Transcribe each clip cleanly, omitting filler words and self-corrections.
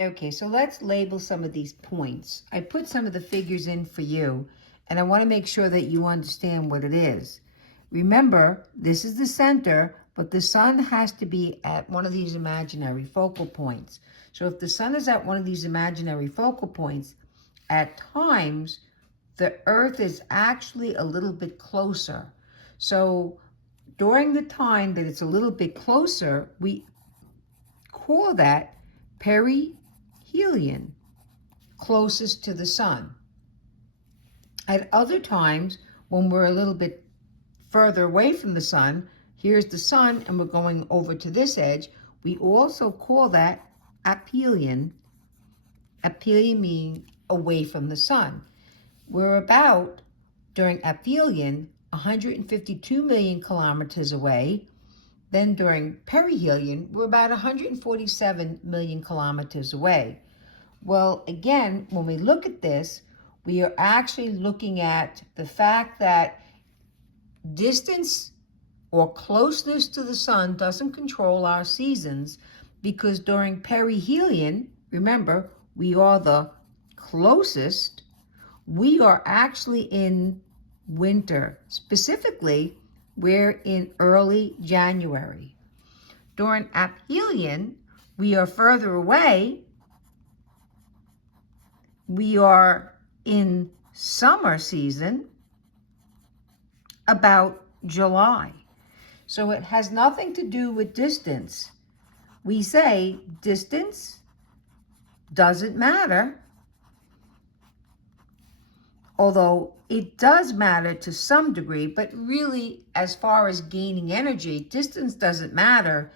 Okay, so let's label some of these points. I put some of the figures in for you, and I want to make sure that you understand what it is. Remember, this is the center, but the sun has to be at one of these imaginary focal points. So if the sun is at one of these imaginary focal points, at times, the Earth is actually a little bit closer. So during the time that it's a little bit closer, we call that perihelion, closest to the sun. At other times, when we're a little bit further away from the sun, here's the sun and we're going over to this edge, we also call that aphelion. Aphelion meaning away from the sun. We're about, during aphelion, 152 million kilometers away. Then during perihelion, we're about 147 million kilometers away. Well, again, when we look at this, we are actually looking at the fact that distance or closeness to the sun doesn't control our seasons, because during perihelion, remember, we are the closest, we are actually in winter. Specifically, we're in early January. During aphelion, we are further away. We are in summer season, about July. So it has nothing to do with distance. We say distance doesn't matter, although it does matter to some degree, but really, as far as gaining energy, distance doesn't matter.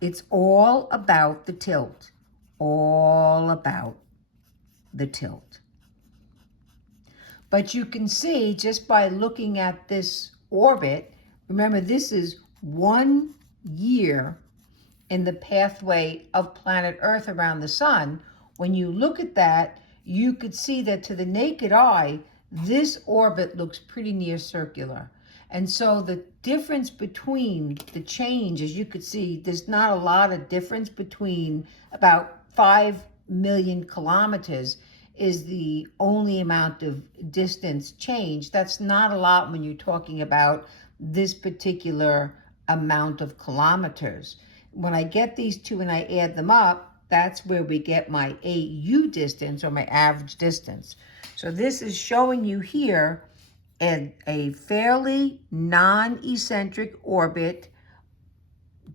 It's all about the tilt, all about the tilt. But you can see just by looking at this orbit, remember this is 1 year in the pathway of planet Earth around the sun. When you look at that, you could see that to the naked eye, this orbit looks pretty near circular. And so the difference between the change, as you could see, there's not a lot of difference between about 5 million kilometers is the only amount of distance change. That's not a lot when you're talking about this particular amount of kilometers. When I get these two and I add them up, that's where we get my AU distance, or my average distance. So this is showing you here a fairly non-eccentric orbit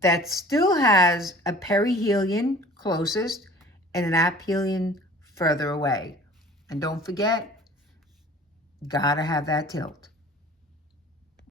that still has a perihelion closest and an aphelion further away. And don't forget, gotta have that tilt.